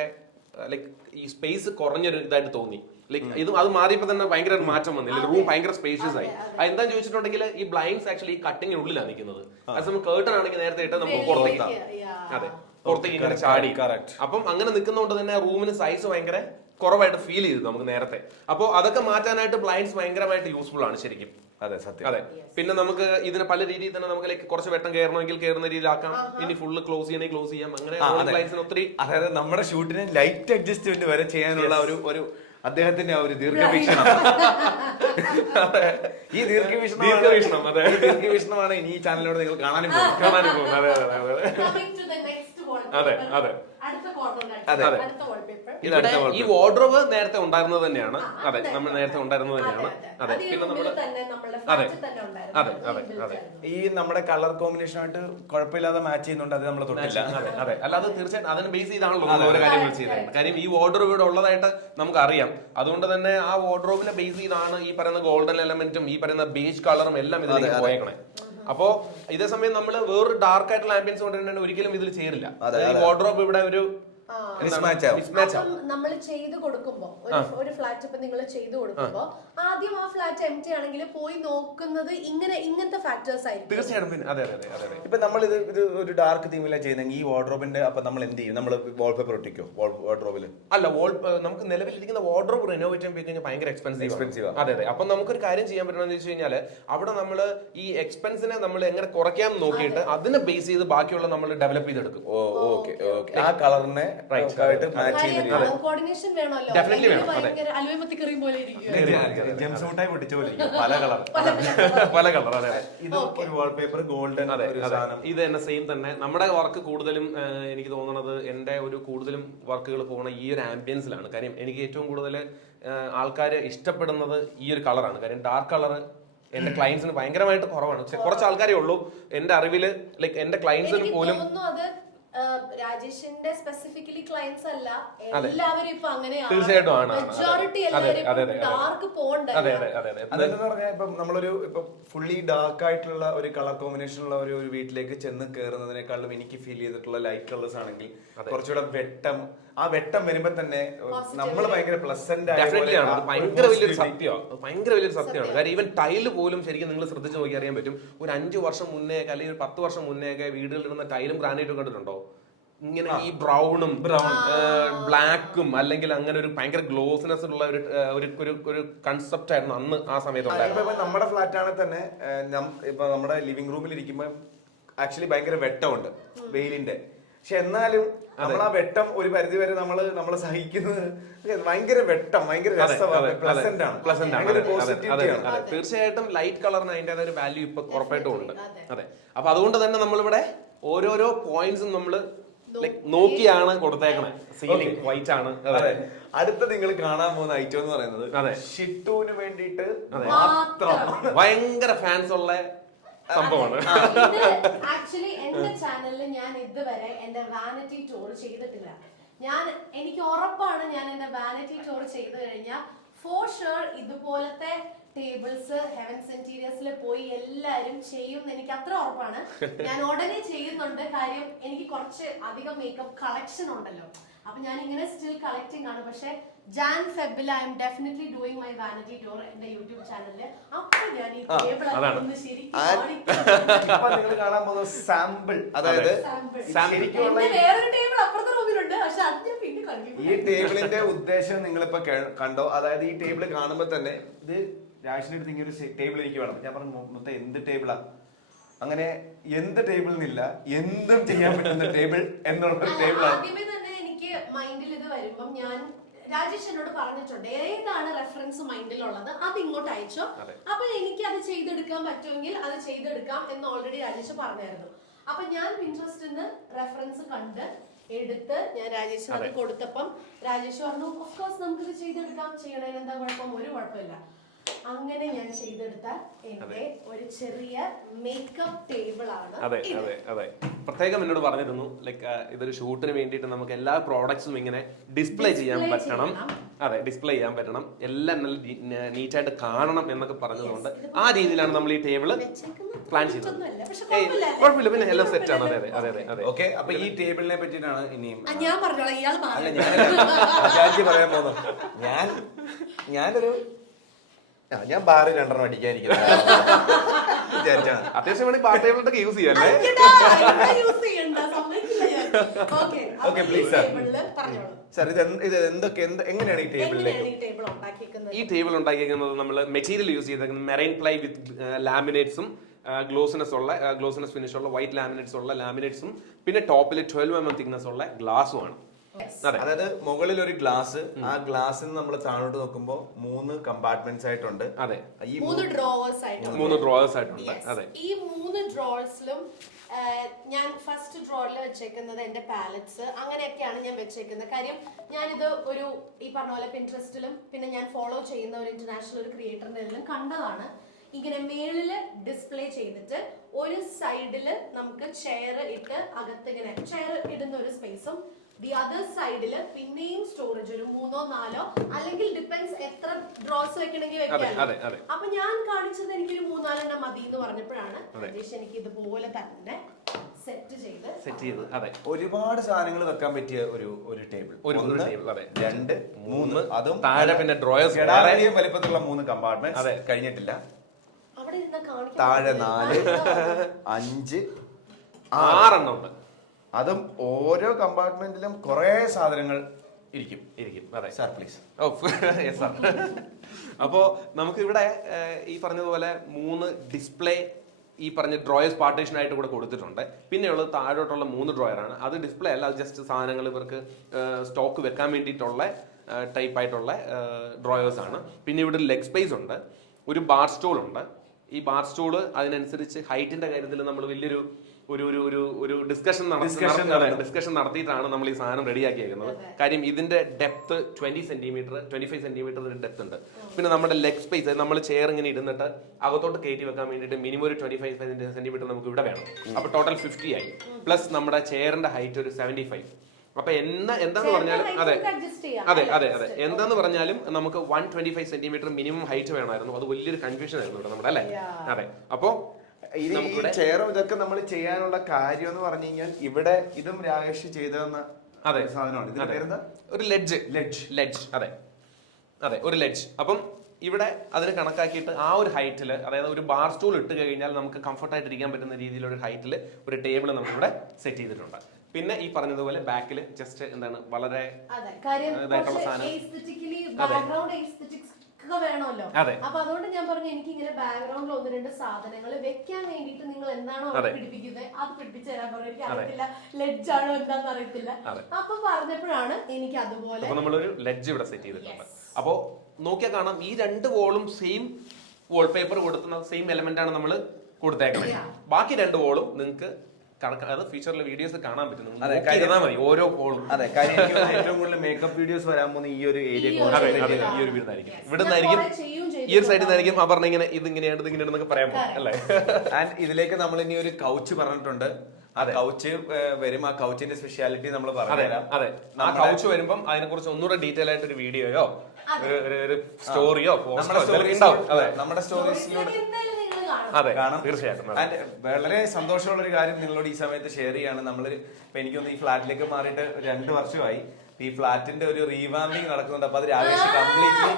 ലൈക്ക് ഈ സ്പേസ് കുറഞ്ഞൊരു ഇതായിട്ട് തോന്നി. ലൈക്ക് ഇത് അത് മാറിയപ്പോ തന്നെ ഭയങ്കര ഒരു മാറ്റം വന്നില്ല. റൂം ഭയങ്കര സ്പേഷ്യസ് ആയി. എന്താന്ന് ചോദിച്ചിട്ടുണ്ടെങ്കിൽ ഈ ബ്ലൈൻഡ്സ് ആക്ച്വലി ഈ കട്ടിങ്ങിനുള്ളിലാണ് നിൽക്കുന്നത്. അത് കേർട്ടൺ ആണെങ്കിൽ നേരത്തെ ഇട്ട് നമുക്ക് പുറത്തേക്ക്, അതെ, പുറത്തേക്ക് ഇങ്ങനെ ചാടി. അപ്പം അങ്ങനെ നിൽക്കുന്നതുകൊണ്ട് തന്നെ റൂമിന് സൈസ് ഭയങ്കര കുറവായിട്ട് ഫീൽ ചെയ്തു നമുക്ക് നേരത്തെ. അപ്പോൾ അതൊക്കെ മാറ്റാനായിട്ട് ബ്ലൈൻഡ്സ് ഭയങ്കരമായിട്ട് യൂസ്ഫുൾ ആണ് ശരിക്കും. അതെ, സത്യം. അതെ, പിന്നെ നമുക്ക് ഇതിന് പല രീതിയിൽ തന്നെ നമുക്ക് ലൈക്ക് കുറച്ച് വെട്ടം കയറണമെങ്കിൽ കയറുന്ന രീതിയിലാക്കാം. ഇനി ഫുള്ള് ക്ലോസ് ചെയ്യണമെങ്കിൽ ക്ലോസ് ചെയ്യാം. അങ്ങനെ ബ്ലൈൻഡ്സിന് ഒത്തിരി, അതായത് നമ്മുടെ ഷൂട്ടിന് ലൈറ്റ് അഡ്ജസ്റ്റ്മെന്റ് വരെ ചെയ്യാനുള്ള ഒരു അദ്ദേഹത്തിന്റെ ആ ഒരു ദീർഘവീക്ഷണം. ഈ ദീർഘവീക്ഷണമാണ് ഇനി ഈ ചാനലിലൂടെ നിങ്ങൾ കാണാനും പോകും. ഇവിടെ ഈ വാർഡ്രോബ് നേരത്തെ ഉണ്ടായിരുന്നത് തന്നെയാണ്. അതെ, നമ്മൾ നേരത്തെ ഉണ്ടായിരുന്നത് തന്നെയാണ്. അതെ, പിന്നെ നമ്മള് അതെ ഈ നമ്മുടെ കളർ കോമ്പിനേഷൻ ആയിട്ട് കുഴപ്പമില്ലാതെ മാച്ച് ചെയ്യുന്നുണ്ട്. അത് നമ്മൾ തൊട്ടില്ല. അതെ, അല്ലാതെ തീർച്ചയായിട്ടും അതിന് ബേസ് ചെയ്താണല്ലോ ഓരോ കാര്യങ്ങൾ ചെയ്തത്. കാര്യം ഈ വാർഡ്രോബ് ഇവിടെ ഉള്ളതായിട്ട് നമുക്ക് അറിയാം. അതുകൊണ്ട് തന്നെ ആ വാർഡ്രോബിനെ ബേസ് ചെയ്താണ് ഈ പറയുന്ന ഗോൾഡൻ എലമെന്റും ഈ പറയുന്ന ബേജ് കളറും എല്ലാം ഇതിലേക്ക് പോയേക്കണേ. അപ്പോ ഇതേ സമയം നമ്മൾ വേറൊരു ഡാർക്ക് ആയിട്ടുള്ള ആംബിയൻസ് കൊണ്ടുവരുന്നുണ്ട് ഒരിക്കലും ഇതിൽ ചേരില്ല. ഈ വാർഡ്രോബ് ഇവിടെ ഒരു നമ്മൾ ചെയ്ത് കൊടുക്കുമ്പോ ഒരു ഫ്ലാറ്റ് ഇപ്പൊ നിങ്ങൾ ചെയ്ത് കൊടുക്കുമ്പോ ആദ്യം ആ ഫ്ലാറ്റ് എംപ്റ്റി ആണെങ്കിൽ പോയി നോക്കുന്നത് ഇങ്ങനത്തെ ഫാക്ടേഴ്സ് ആയിരിക്കും. തീർച്ചയായിട്ടും. ഇപ്പൊ നമ്മൾ ഇത് ഒരു ഡാർക്ക് തീമിലാണ് ചെയ്യുന്നെങ്കിൽ ഈ വാർഡ്രോബിന്റെ അപ്പൊ നമ്മൾ എന്ത് ചെയ്യും? നമ്മൾ വാൾപേപ്പർ ഒട്ടിക്കോ വാർഡ്രോബില്? അല്ല, നമുക്ക് നിലവിലിരിക്കുന്ന വാർഡ്രോബ് റിനോവേറ്റ് ചെയ്യാൻ കഴിഞ്ഞാൽ ഭയങ്കര എക്സ്പെൻസീവ്. അതെ. അപ്പൊ നമുക്കൊരു കാര്യം ചെയ്യാൻ പറ്റുന്നത് വെച്ച് കഴിഞ്ഞാൽ അവിടെ നമ്മൾ ഈ എക്സ്പെൻസിനെ നമ്മൾ എങ്ങനെ കുറയ്ക്കാൻ നോക്കിയിട്ട് അതിനെ ബേസ് ചെയ്ത് ബാക്കിയുള്ള നമ്മൾ ഡെവലപ്പ് ചെയ്തെടുക്കും. ആ കളറിനെ കോർഡിനേഷൻ വേണമല്ലോ. ഡെഫിനറ്റ്ലി വേണം. പല കളർ. അതെ, ഇത് തന്നെ സെയിം തന്നെ. നമ്മുടെ വർക്ക് കൂടുതലും എനിക്ക് തോന്നുന്നത് എന്റെ ഒരു കൂടുതലും വർക്കുകൾ പോകുന്ന ഈ ഒരു ആംബിയൻസിലാണ്. കാര്യം എനിക്ക് ഏറ്റവും കൂടുതൽ ആൾക്കാർ ഇഷ്ടപ്പെടുന്നത് ഈ ഒരു കളറാണ്. കാര്യം ഡാർക്ക് കളർ എന്റെ ക്ലയൻസിന് ഭയങ്കരമായിട്ട് കുറവാണ്. പക്ഷെ കുറച്ച് ആൾക്കാരേ ഉള്ളൂ എന്റെ അറിവില്, ലൈക്ക് എന്റെ ക്ലയൻസിന് പോലും. രാജേഷിന്റെ സ്പെസിഫിക്കലി ക്ലയൻസ് അല്ല, എല്ലാവരും ഇപ്പൊ അങ്ങനെയാണ്. തീർച്ചയായിട്ടും ആണ്. മെജോറിറ്റി എല്ലാവരും ഡാർക്ക് പോകണ്ട. അതെന്ന് പറഞ്ഞാൽ ഇപ്പൊ നമ്മളൊരു ഇപ്പൊ ഫുള്ളി ഡാർക്ക് ആയിട്ടുള്ള ഒരു കളർ കോമ്പിനേഷൻ ഉള്ള ഒരു വീട്ടിലേക്ക് ചെന്ന് കയറുന്നതിനേക്കാളും എനിക്ക് ഫീൽ ചെയ്തിട്ടുള്ള ലൈറ്റ് കളേഴ്സ് ആണെങ്കിൽ കുറച്ചുകൂടെ വെട്ടം, ആ വെട്ടം വരുമ്പോ തന്നെ നമ്മൾ ഭയങ്കര പ്ലസന്റ് ഭയങ്കര വലിയൊരു സത്യമാണ്. കാര്യം ഈവൻ ടൈല് പോലും ശരിക്കും നിങ്ങൾ ശ്രദ്ധിച്ച് നോക്കി അറിയാൻ പറ്റും. ഒരു 5 വർഷം മുന്നേ അല്ലെങ്കിൽ ഒരു 10 വർഷം മുന്നേ ഒക്കെ വീടുകളിലിരുന്ന ടൈലും ഗ്രാനൈറ്റും കണ്ടിട്ടുണ്ടോ? ഇങ്ങനെ ഈ ബ്രൗണും ബ്ലാക്കും അല്ലെങ്കിൽ അങ്ങനെ ഒരു ഭയങ്കര ഗ്ലോസിനെസ് ഉള്ള ഒരു കൺസെപ്റ്റ് ആയിരുന്നു അന്ന് ആ സമയത്ത് ഉണ്ടായിരുന്നത്. നമ്മുടെ ഫ്ലാറ്റ് ആണെങ്കിൽ തന്നെ ഇപ്പൊ നമ്മുടെ ലിവിംഗ് റൂമിൽ ഇരിക്കുമ്പോ ആക്ച്വലി ഭയങ്കര വെട്ടമുണ്ട് വെയിലിന്റെ. പക്ഷെ എന്നാലും നമ്മൾ ആ വെട്ടം ഒരു പരിധി വരെ നമ്മൾ സഹിക്കുന്നത് ഭയങ്കര വെട്ടം, ഭയങ്കര പ്ലസന്റ് ആണ്. തീർച്ചയായിട്ടും ലൈറ്റ് കളറിന് അതിന്റെ ഒരു വാല്യൂ ഇപ്പൊ ഉറപ്പായിട്ടും ഉണ്ട്. അതെ, അപ്പൊ അതുകൊണ്ട് തന്നെ നമ്മളിവിടെ ഓരോരോ പോയിന്റ്സും നമ്മള് നോക്കിയാണ് കൊടുത്തേക്കണേ. സീലിംഗ് വൈറ്റ് ആണ്. അടുത്ത നിങ്ങൾ കാണാൻ പോകുന്ന ഐറ്റം എന്ന് പറയുന്നത് ഷിട്ടുവിന് വേണ്ടിയിട്ട് ഭയങ്കര ഫാൻസ് ഉള്ള സംഭവമാണ്. ആക്ച്വലി എന്റെ ചാനലിൽ ഞാൻ ഇതുവരെ എന്റെ വാനിറ്റി ടൂർ ചെയ്തിട്ടില്ല. എനിക്ക് ഉറപ്പാണ് ഞാൻ എന്റെ വാനിറ്റി ടൂർ ചെയ്തു കഴിഞ്ഞാൽ ഫോർ ഷുവർ ഇതുപോലത്തെ ടേബിൾസ് ഹെവൻസ് ഇന്റീരിയേഴ്സിൽ പോയി എല്ലാരും ചെയ്യും എന്ന് എനിക്ക് അത്ര ഉറപ്പാണ്. ഞാൻ ഉടനെ ചെയ്യുന്നുണ്ട്. കാര്യം എനിക്ക് കുറച്ച് അധികം മേക്കപ്പ് കളക്ഷൻ ഉണ്ടല്ലോ. അപ്പൊ ഞാൻ ഇങ്ങനെ സ്റ്റിൽ കളക്ടിങ് ആണ്. പക്ഷെ ജാൻ ഫെബിൽ I'm definitely doing my vanity tour എന്റെ യൂട്യൂബ് ചാനലില്. അപ്പൊ ഞാൻ ഈ ടേബിൾ ഒന്ന് നിങ്ങൾ കാണാൻ പോകുന്ന സാമ്പിൾ, അതായത് വേറൊരു ടേബിൾ അപ്പുറത്തെ റൂമിലുണ്ട്. പക്ഷെ അത് ഞാൻ പിന്നെ കണ്ടു. ഈ ടേബിളിന്റെ ഉദ്ദേശം നിങ്ങളിപ്പോ കണ്ടോ? അതായത് ഈ ടേബിൾ കാണുമ്പോ തന്നെ ഇത് രാഷിന്റെ അടുത്ത് ഇങ്ങനെ ഒരു ടേബിൾ എനിക്ക് വേണം. ഞാൻ പറഞ്ഞു മൊത്തം എന്ത് ടേബിളാ? അങ്ങനെ എന്ത് ടേബിൾ എന്നില്ല, എന്തും ചെയ്യാൻ പറ്റുന്ന ടേബിൾ എന്നുള്ള ടേബിളാണ്. ആദ്യമേ തന്നെ എനിക്ക് മൈൻഡിൽ ഇത് വരുമ്പം ഞാൻ രാജേഷ് എന്നോട് പറഞ്ഞിട്ടുണ്ട് ഏതാണ് റെഫറൻസ് മൈൻഡിലുള്ളത് അത് ഇങ്ങോട്ട് അയച്ചോ, അപ്പൊ എനിക്ക് അത് ചെയ്തെടുക്കാൻ പറ്റുമെങ്കിൽ അത് ചെയ്തെടുക്കാം എന്ന് ഓൾറെഡി രാജേഷ് പറഞ്ഞായിരുന്നു. അപ്പൊ ഞാൻ പിൻട്രസ്റ്റിന്ന് റെഫറൻസ് കണ്ട് എടുത്ത് ഞാൻ രാജേഷിന് അത് കൊടുത്തപ്പം രാജേഷ് പറഞ്ഞു ഓഫ്കോഴ്സ് നമുക്കിത് ചെയ്തെടുക്കാം, ചെയ്യണതിന് എന്താ കുഴപ്പം, ഒരു കുഴപ്പമില്ല. അങ്ങനെ ഞാൻ ചെയ്തെടുത്ത എന്റെ ഒരു ചെറിയ മേക്കപ്പ് ടേബിൾ ആണ്. അതെ അതെ അതെ പ്രത്യേകം എന്നോട് പറഞ്ഞിരുന്നു ലൈക്ക് ഇതൊരു ഷൂട്ടിന് വേണ്ടിയിട്ട് നമുക്ക് എല്ലാ പ്രോഡക്ട്സും ഇങ്ങനെ ഡിസ്പ്ലേ ചെയ്യാൻ പറ്റണം. അതെ, ഡിസ്പ്ലേ ചെയ്യാൻ പറ്റണം, എല്ലാം നല്ല നീറ്റായിട്ട് കാണണം എന്നൊക്കെ പറഞ്ഞതുകൊണ്ട് ആ രീതിയിലാണ് നമ്മൾ ഈ ടേബിള് പ്ലാൻ ചെയ്തത്. കുഴപ്പമില്ല, പിന്നെ എല്ലാം സെറ്റ് ആണ്. അതെ അതെ അതെ അതെ ഓക്കെ. അപ്പൊ ഈ ടേബിളിനെ പറ്റിയിട്ടാണ് ഇനിയും ഞാൻ പറഞ്ഞോളാം. ഇയാൾ പറയാൻ പോകുന്നത്. ഞാനൊരു ഞാൻ ബാറ് 2 അടിക്കാനിരിക്കുന്നത് അത്യാവശ്യം വേണമെങ്കിൽ പാർട്ട് ടേബിളൊക്കെ യൂസ് ചെയ്യാല്ലേ. എങ്ങനെയാണ് ഈ ഈ ടേബിൾ ഉണ്ടാക്കിയിരിക്കുന്നത്? നമ്മൾ മെറ്റീരിയൽ യൂസ് ചെയ്തിരിക്കുന്നത് മെറൈൻ പ്ലൈ വിത്ത് ലാമിനേറ്റ്സും ഗ്ലോസിനെസ് ഫിനിഷ് ഉള്ള വൈറ്റ് ലാമിനേറ്റ്സ് ഉള്ള ലാമിനേറ്റ്സും പിന്നെ ടോപ്പിൽ 12mm തിക്നെസ് ഉള്ള ഗ്ലാസും ആണ്. അതായത് മുകളിൽ ഒരു ഗ്ലാസ്, ആ ഗ്ലാസ്സിന് നമ്മൾ താഴോട്ട് നോക്കുമ്പോൾ 3 കമ്പാർട്ട്മെന്റ്സ് ആയിട്ടുണ്ട്. അതെ, ഈ 3 ഡ്രോവേഴ്സ് ആയിട്ടുണ്ട്. അതെ, ഈ 3 ഡ്രോവേഴ്സിലും ഞാൻ ഫസ്റ്റ് ഡ്രോറിൽ വെച്ചേക്കുന്നത് എന്റെ പാലറ്റ്സ് അങ്ങനെയൊക്കെയാണ് ഞാൻ വെച്ചേക്കുന്നത്. കാര്യം ഞാനിത് ഒരു ഈ പറഞ്ഞ പോലെ പിൻട്രസ്റ്റിലും പിന്നെ ഞാൻ ഫോളോ ചെയ്യുന്ന ഒരു ഇന്റർനാഷണൽ ഒരു ക്രിയേറ്ററിന്റെ എല്ലാം കണ്ടതാണ്. ഇങ്ങനെ മേളില് ഡിസ്പ്ലേ ചെയ്തിട്ട് ഒരു സൈഡില് നമുക്ക് ചെയർ ഇട്ട് അകത്ത് ഇങ്ങനെ ചെയർ ഇടുന്ന ഒരു സ്പേസും ദി അതർ സൈഡില് പിന്നെയും സ്റ്റോറേജ് ഒരു 3ഓ 4ഓ അല്ലെങ്കിൽ ഡിപ്പെൻസ് എത്ര ഡ്രോസ് വെക്കണമെങ്കിൽ വെക്കാം. അപ്പൊ ഞാൻ കാണിച്ചത് എനിക്കൊരു 3-4 മതി എന്ന് പറഞ്ഞപ്പോഴാണ് എനിക്ക് ഇതുപോലെ തന്നെ സെറ്റ് ചെയ്ത് ഒരുപാട് സാധനങ്ങൾ വെക്കാൻ പറ്റിയ ഒരു ടേബിൾ. 2, 3 അതും താഴെ പിന്നെ ഡ്രോയേഴ്സ് വലിപ്പത്തിലുള്ള 3 കമ്പാർട്ട്മെന്റ്. അതെ, കഴിഞ്ഞിട്ടില്ല. അവിടെ താഴെ 4, 5, 6 എണ്ണം ഉണ്ട്. അതും ഓരോ കമ്പാർട്ട്മെന്റിലും കുറെ സാധനങ്ങൾ ഇരിക്കും. അതെ സാർ പ്ലീസ്. അപ്പോ നമുക്ക് ഇവിടെ ഈ പറഞ്ഞതുപോലെ 3 ഡിസ്പ്ലേ ഈ പറഞ്ഞ ഡ്രോയേഴ്സ് പാർട്ടീഷൻ ആയിട്ട് കൂടെ കൊടുത്തിട്ടുണ്ട്. പിന്നെയുള്ളത് താഴോട്ടുള്ള 3 ഡ്രോയറാണ്. അത് ഡിസ്പ്ലേ അല്ല, അത് ജസ്റ്റ് സാധനങ്ങൾ ഇവർക്ക് സ്റ്റോക്ക് വെക്കാൻ വേണ്ടിയിട്ടുള്ള ടൈപ്പ് ആയിട്ടുള്ള ഡ്രോയേഴ്സ് ആണ്. പിന്നെ ഇവിടെ ലെഗ് സ്പേസ് ഉണ്ട്, ഒരു ബാർ സ്റ്റൂൾ ഉണ്ട്. ഈ ബാർ സ്റ്റൂള് അതിനനുസരിച്ച് ഹൈറ്റിന്റെ കാര്യത്തിൽ നമ്മൾ വലിയൊരു ഒരു ഡിസ്കഷൻ നടത്തിയിട്ടാണ് നമ്മൾ ഈ സാധനം റെഡിയാക്കിയേക്കുന്നത്. കാര്യം ഇതിന്റെ ഡെപ്ത് 20 സെന്റിമീറ്റർ 25 സെന്റിമീറ്റർ ഡെപ്ത് ഉണ്ട്. പിന്നെ നമ്മുടെ ലെഗ് സ്പേസ് നമ്മൾ ചെയർ ഇങ്ങനെ ഇരുന്നിട്ട് അകത്തോട്ട് കയറ്റി വെക്കാൻ വേണ്ടിയിട്ട് മിനിമം ഒരു 25 സെന്റിമീറ്റർ നമുക്ക് ഇവിടെ വേണം. അപ്പൊ ടോട്ടൽ 50 ആയി. പ്ലസ് നമ്മുടെ ചെയറിന്റെ ഹൈറ്റ് ഒരു 75. അപ്പൊ എന്താന്ന് പറഞ്ഞാലും അതെ എന്താന്ന് പറഞ്ഞാലും നമുക്ക് 125 സെന്റിമീറ്റർ മിനിമം ഹൈറ്റ് വേണമായിരുന്നു. അത് വലിയൊരു കൺഫ്യൂഷൻ ആയിരുന്നു ഇവിടെ നമ്മുടെ, അല്ലേ? അതെ. അപ്പോ ഈ ചെയറും ഇതൊക്കെ നമ്മൾ ചെയ്യാനുള്ള കാര്യം എന്ന് പറഞ്ഞു കഴിഞ്ഞാൽ ഇവിടെ ഇതും രാകേഷ് ചെയ്തെന്ന സാധനമാണ്. ഇതിന്റെ പേരെന്താ? ഒരു ലെഡ്ജ്. അതെ, ഒരു ലെഡ്ജ്. അപ്പം ഇവിടെ അതിന് കണക്കാക്കിയിട്ട് ആ ഒരു ഹൈറ്റിൽ, അതായത് ഒരു ബാർ സ്റ്റൂൾ ഇട്ട് കഴിഞ്ഞാൽ നമുക്ക് കംഫർട്ടായിട്ട് ഇരിക്കാൻ പറ്റുന്ന രീതിയിലൊരു ഹൈറ്റിൽ ഒരു ടേബിൾ നമ്മളിവിടെ സെറ്റ് ചെയ്തിട്ടുണ്ട്. പിന്നെ ഈ പറഞ്ഞതുപോലെ ബാക്കിൽ ജസ്റ്റ് എന്താണ് വളരെ ഇതായിട്ടുള്ള സാധനം വേണമല്ലോ. അപ്പൊ അതുകൊണ്ട് ഞാൻ പറഞ്ഞു എനിക്ക് ഇങ്ങനെ ബാക്ക്ഗ്രൗണ്ടിൽ 1-2 സാധനങ്ങൾ വെക്കാൻ വേണ്ടിട്ട് നിങ്ങൾ എന്താണോ പിടിപ്പിക്കുന്നത് അത് പിടിപ്പിച്ചു തരാൻ പറഞ്ഞു. എനിക്ക് അറിയത്തില്ല ലെഡ്ജ് ആണോ എന്താന്ന് അറിയത്തില്ല. അപ്പൊ പറഞ്ഞപ്പോഴാണ് എനിക്ക് അതുപോലെ നമ്മളൊരു ലെഡ്ജ് ഇവിടെ സെറ്റ് ചെയ്തിട്ടുണ്ട്. അപ്പോ നോക്കിയാൽ കാണാം ഈ 2 വോളും സെയിം വാൾപേപ്പർ കൊടുക്കുന്ന സെയിം എലമെന്റ് ആണ് നമ്മൾ കൊടുത്തേക്കുന്നത്. ബാക്കി 2 വോളും നിങ്ങൾക്ക് അത് ഫ്യൂച്ചറിലെ വീഡിയോസ് കാണാൻ പറ്റും. അതെ, ചെയ്താൽ മതി ഓരോ ഹോളും. അതെ, കാര്യം എനിക്ക് തോന്നുന്നു ഏറ്റവും കൂടുതൽ മേക്കപ്പ് വീഡിയോസ് വരാൻ പോകുന്ന ഈ ഒരു ഏരിയ ഈ ഒരു വീടായിരിക്കും. ഇവിടെ നിന്നായിരിക്കും, ഈ ഒരു സൈഡിൽ നിന്നായിരിക്കും ആ പറഞ്ഞ ഇങ്ങനെ ഇതിങ്ങനെയാണ് ഇതിങ്ങനെയാണെന്നൊക്കെ പറയാൻ പോകും അല്ലേ. ആൻഡ് ഇതിലേക്ക് നമ്മൾ ഇനി ഒരു കൗച്ച് പറഞ്ഞിട്ടുണ്ട്. ആ കൗച്ച് വരും. ആ കൗച്ചിന്റെ സ്പെഷ്യാലിറ്റി നമ്മൾ പറഞ്ഞുതരാം. അതെ, ആ കൗച്ച് വരുമ്പം അതിനെ കുറിച്ച് ഒന്നുകൂടെ ഡീറ്റെയിൽ ആയിട്ട് ഒരു വീഡിയോയോ ഒരു സ്റ്റോറിയോ ഉണ്ടാവും. അതെ, നമ്മുടെ സ്റ്റോറീസിലൂടെ അതെ കാണാം, തീർച്ചയായിട്ടും. ആൻഡ് വളരെ സന്തോഷമുള്ള ഒരു കാര്യം നിങ്ങളോട് ഈ സമയത്ത് ഷെയർ ചെയ്യാണ്. നമ്മള് ഇപ്പൊ എനിക്കൊന്ന് ഈ ഫ്ലാറ്റിലേക്ക് മാറിയിട്ട് 2 വർഷമായി. ഈ ഫ്ലാറ്റിന്റെ ഒരു റീവാമിംഗ് നടക്കുന്നുണ്ട്. അപ്പൊ അത് രാജേഷ് കംപ്ലീറ്റ്ലി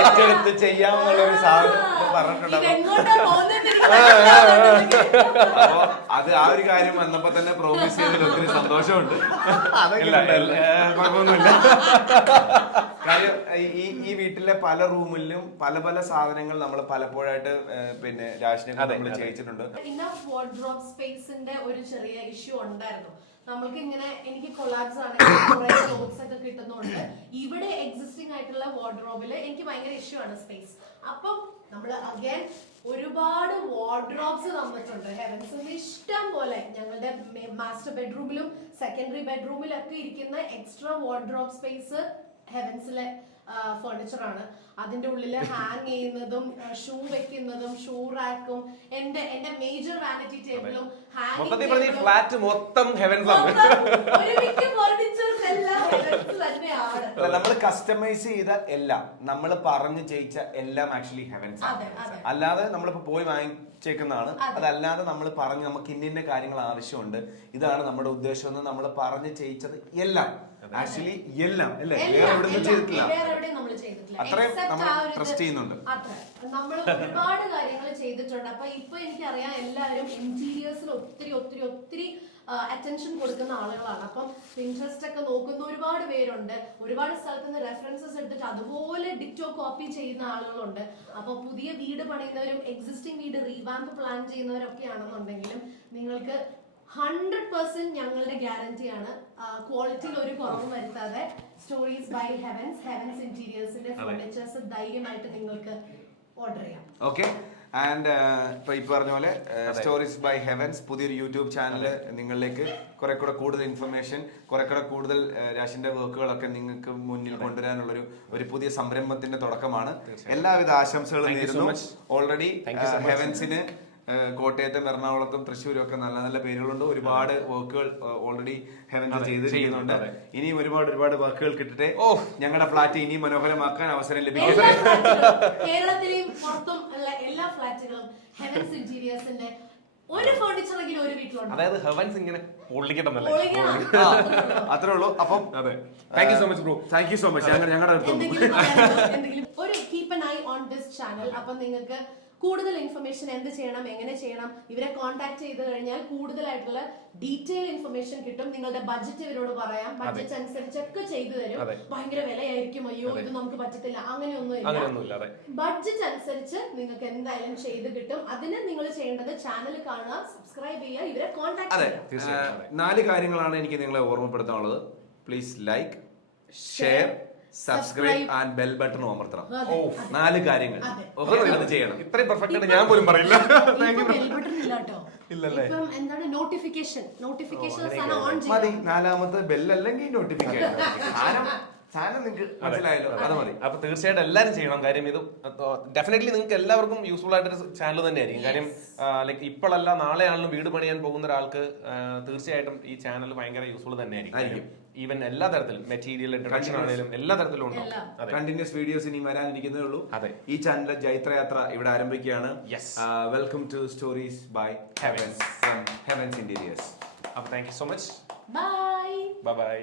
ഏറ്റെടുത്ത് ചെയ്യാമെന്നുള്ള ഒരു സാധനം പറഞ്ഞിട്ടുണ്ട്. അപ്പൊ അത് ആ ഒരു കാര്യം വന്നപ്പോ തന്നെ പ്രോമിസ് ചെയ്തതിൽ ഒത്തിരി സന്തോഷമുണ്ട്. കുഴപ്പമൊന്നുമില്ല. കാര്യം ഈ വീട്ടിലെ പല റൂമിലും പല പല സാധനങ്ങൾ നമ്മൾ പലപ്പോഴായിട്ട് പിന്നെ രാജേഷിനെ നമ്മൾ ചെയ്യിച്ചിട്ടുണ്ട്. വാർഡ്രോബ് സ്പേസിന്റെ ഒരു ചെറിയ ഇഷ്യൂ ഉണ്ടായിരുന്നു. നമ്മൾക്ക് ഇങ്ങനെ എനിക്ക് കൊളാപ്സ് ആണെങ്കിൽ കുറെ ക്ലോത്ത്സ് ഒക്കെ കിട്ടുന്നുണ്ട്. ഇവിടെ എക്സിസ്റ്റിംഗ് ആയിട്ടുള്ള വാർഡ്രോബില് എനിക്ക് ഭയങ്കര ഇഷ്യൂ ആണ് സ്പേസ്. അപ്പം നമ്മള് അഗൈൻ ഒരുപാട് വാർഡ്രോബ്സ് തന്നിട്ടുണ്ട് ഹെവൻസിന്റെ ഇഷ്ടം പോലെ. ഞങ്ങളുടെ മാസ്റ്റർ ബെഡ്റൂമിലും സെക്കൻഡറി ബെഡ്റൂമിലും ഒക്കെ ഇരിക്കുന്ന എക്സ്ട്രാ വാർഡ്രോബ് സ്പേസ് ഹെവൻസിലെ ഫർണിച്ചർ ആണ്. അതിന്റെ ഉള്ളില് ഹാങ് ചെയ്യുന്നതും ഷൂ വെക്കുന്നതും ഷൂ റാക്കും എന്റെ മേജർ വാനിറ്റി ടേബിളും ഫ്ലാറ്റ് മൊത്തം നമ്മൾ കസ്റ്റമൈസ് ചെയ്ത എല്ലാം, നമ്മൾ പറഞ്ഞു ചെയ്യിച്ച എല്ലാം ആക്ച്വലി ഹെവൻസ്. അല്ലാതെ നമ്മളിപ്പോ പോയി വാങ്ങിച്ചേക്കുന്നതാണ്. അതല്ലാതെ നമ്മൾ പറഞ്ഞ് നമുക്ക് ഇന്ന കാര്യങ്ങൾ ആവശ്യമുണ്ട്, ഇതാണ് നമ്മുടെ ഉദ്ദേശം എന്ന് നമ്മൾ പറഞ്ഞു ചെയ്യിച്ചത് എല്ലാം ആക്ച്വലി എല്ലാം അല്ലേ, വേറെ എവിടെയും ചെയ്തിട്ടില്ല. അത്രയും നമ്മൾ ട്രസ്റ്റ് ചെയ്യുന്നുണ്ട്. നമ്മൾ ഒരുപാട് കാര്യങ്ങൾ ചെയ്തിട്ടുണ്ട്. അപ്പൊ ഇപ്പൊ എനിക്കറിയാം എല്ലാവരും ഇന്റീരിയേഴ്സിൽ ഒത്തിരി ഒത്തിരി ഒത്തിരി അറ്റൻഷൻ കൊടുക്കുന്ന ആളുകളാണ്. അപ്പം പിൻട്രസ്റ്റ് ഒക്കെ നോക്കുന്ന ഒരുപാട് പേരുണ്ട്. ഒരുപാട് സ്ഥലത്ത് നിന്ന് റെഫറൻസസ് എടുത്തിട്ട് അതുപോലെ ഡിറ്റോ കോപ്പി ചെയ്യുന്ന ആളുകളുണ്ട്. അപ്പൊ പുതിയ വീട് പണിയുന്നവരും എക്സിസ്റ്റിംഗ് വീട് റീവാമ്പ് പ്ലാൻ ചെയ്യുന്നവരൊക്കെ ആണെന്നുണ്ടെങ്കിലും നിങ്ങൾക്ക് 100% ഞങ്ങളുടെ ഗ്യാരണ്ടിയാണ്. ക്വാളിറ്റിയിൽ ഒരു കുറവും വരുത്താതെ സ്റ്റോറീസ് ബൈ ഹെവൻസ് ഇന്റീരിയേഴ്സിന്റെ ഫർണിച്ചേഴ്സ് ധൈര്യമായിട്ട് നിങ്ങൾക്ക് ഓർഡർ ചെയ്യാം. ഓക്കെ. ആൻഡ് ഇപ്പൊ ഈ പറഞ്ഞ പോലെ സ്റ്റോറീസ് ബൈ ഹെവൻസ് പുതിയൊരു യൂട്യൂബ് ചാനൽ നിങ്ങളിലേക്ക് കുറെ കൂടെ കൂടുതൽ ഇൻഫർമേഷൻ, കുറെ കൂടെ കൂടുതൽ രാശിന്റെ വർക്കുകളൊക്കെ നിങ്ങൾക്ക് മുന്നിൽ കൊണ്ടുവരാനുള്ളൊരു ഒരു പുതിയ സംരംഭത്തിന്റെ തുടക്കമാണ്. എല്ലാവിധ ആശംസകളും നേരുന്നു. ഓൾറെഡി ഹെവൻസിന് കോട്ടയത്തും എറണാകുളത്തും തൃശ്ശൂരും ഒക്കെ നല്ല നല്ല പേരുകളുണ്ട്. ഒരുപാട് വർക്കുകൾ ഓൾറെഡി ഹെവൻസ് ചെയ്തിരിക്കുന്നുണ്ട്. ഇനിയും ഒരുപാട് വർക്കുകൾ കിട്ടട്ടെ. ഞങ്ങളുടെ ഫ്ലാറ്റ് ഇനിയും മനോഹരമാക്കാൻ അവസരം ലഭിക്കും. കേരളത്തിലെയും പുറത്തും ഉള്ള എല്ലാ ഫ്ലാറ്റുകളും ഹെവൻസ് ഇന്റീരിയേഴ്സിന്റെ ഒരു ഫർണിച്ചർ എങ്കിലും ഒരു വീട്ടിലുണ്ട്. അതായത് ഹെവൻസ് ഇങ്ങനെ അത്രേ ഉള്ളൂ. അപ്പം thank you so much bro. Thank you so much. ഞങ്ങളുടെ ഒരു keep an I on this channel. അപ്പൊ നിങ്ങൾക്ക് കൂടുതൽ ഇൻഫർമേഷൻ എന്ത് ചെയ്യണം, എങ്ങനെ ചെയ്യണം, ഇവരെ കോൺടാക്ട് ചെയ്ത് കഴിഞ്ഞാൽ കൂടുതലായിട്ടുള്ള ഡീറ്റെയിൽ ഇൻഫർമേഷൻ കിട്ടും. നിങ്ങളുടെ ബഡ്ജറ്റ് ഇവരോട് പറയാം. ബഡ്ജറ്റ് അനുസരിച്ചൊക്കെ ചെയ്തു തരും. ഭയങ്കര വിലയായിരിക്കും, അയ്യോ ഇത് നമുക്ക് പറ്റത്തില്ല, അങ്ങനെയൊന്നുമില്ല. ബഡ്ജറ്റ് അനുസരിച്ച് നിങ്ങൾക്ക് എന്തായാലും ചെയ്ത് കിട്ടും. അതിന് നിങ്ങൾ ചെയ്യേണ്ടത് ചാനൽ കാണുക, സബ്സ്ക്രൈബ് ചെയ്യുക, ഇവരെ കോൺടാക്ട് ചെയ്യുക. 4 കാര്യങ്ങളാണ് എനിക്ക് നിങ്ങളെ ഓർമ്മപ്പെടുത്താനുള്ളത്. Please like, share, subscribe and bell button അമർത്തണം. 4 കാര്യങ്ങൾ ചെയ്യണം. ഇത്രയും പെർഫെക്റ്റ് ആയിട്ട് ഞാൻ പോലും പറയില്ല. എന്താണ് നോട്ടിഫിക്കേഷൻ മതി. 4ാമത്തെ ബെൽ അല്ലെങ്കിൽ നോട്ടിഫിക്കേഷൻ സാധനം നിങ്ങൾക്ക് മനസ്സിലായല്ലോ, അത് മതി. അപ്പൊ തീർച്ചയായിട്ടും എല്ലാവരും ചെയ്യണം. കാര്യം ഇത് ഡെഫിനറ്റ്ലി നിങ്ങൾക്ക് എല്ലാവർക്കും യൂസ്ഫുൾ ആയിട്ടൊരു ചാനൽ തന്നെയായിരിക്കും. കാര്യം ലൈക്ക് ഇപ്പോഴല്ല നാളെയാണെങ്കിലും വീട് പണിയാൻ പോകുന്ന ഒരാൾക്ക് തീർച്ചയായിട്ടും ഈ ചാനൽ ഭയങ്കര യൂസ്ഫുൾ തന്നെയായിരിക്കും. ഈവൻ എല്ലാ തരത്തിലും മെറ്റീരിയൽ ഇൻട്രൊഡക്ഷൻ ആണെങ്കിലും എല്ലാ തരത്തിലും ഉണ്ടാവും. കണ്ടിന്യൂസ് വീഡിയോസ് ഇനി വരാനിരിക്കുന്നേ ഉള്ളൂ. അതെ, ഈ ചാനലിലെ ജൈത്രയാത്ര ഇവിടെ ആരംഭിക്കുകയാണ്. Welcome to stories by Heavens from Heavens interiors. അപ്പൊ thank you so much. Bye. By.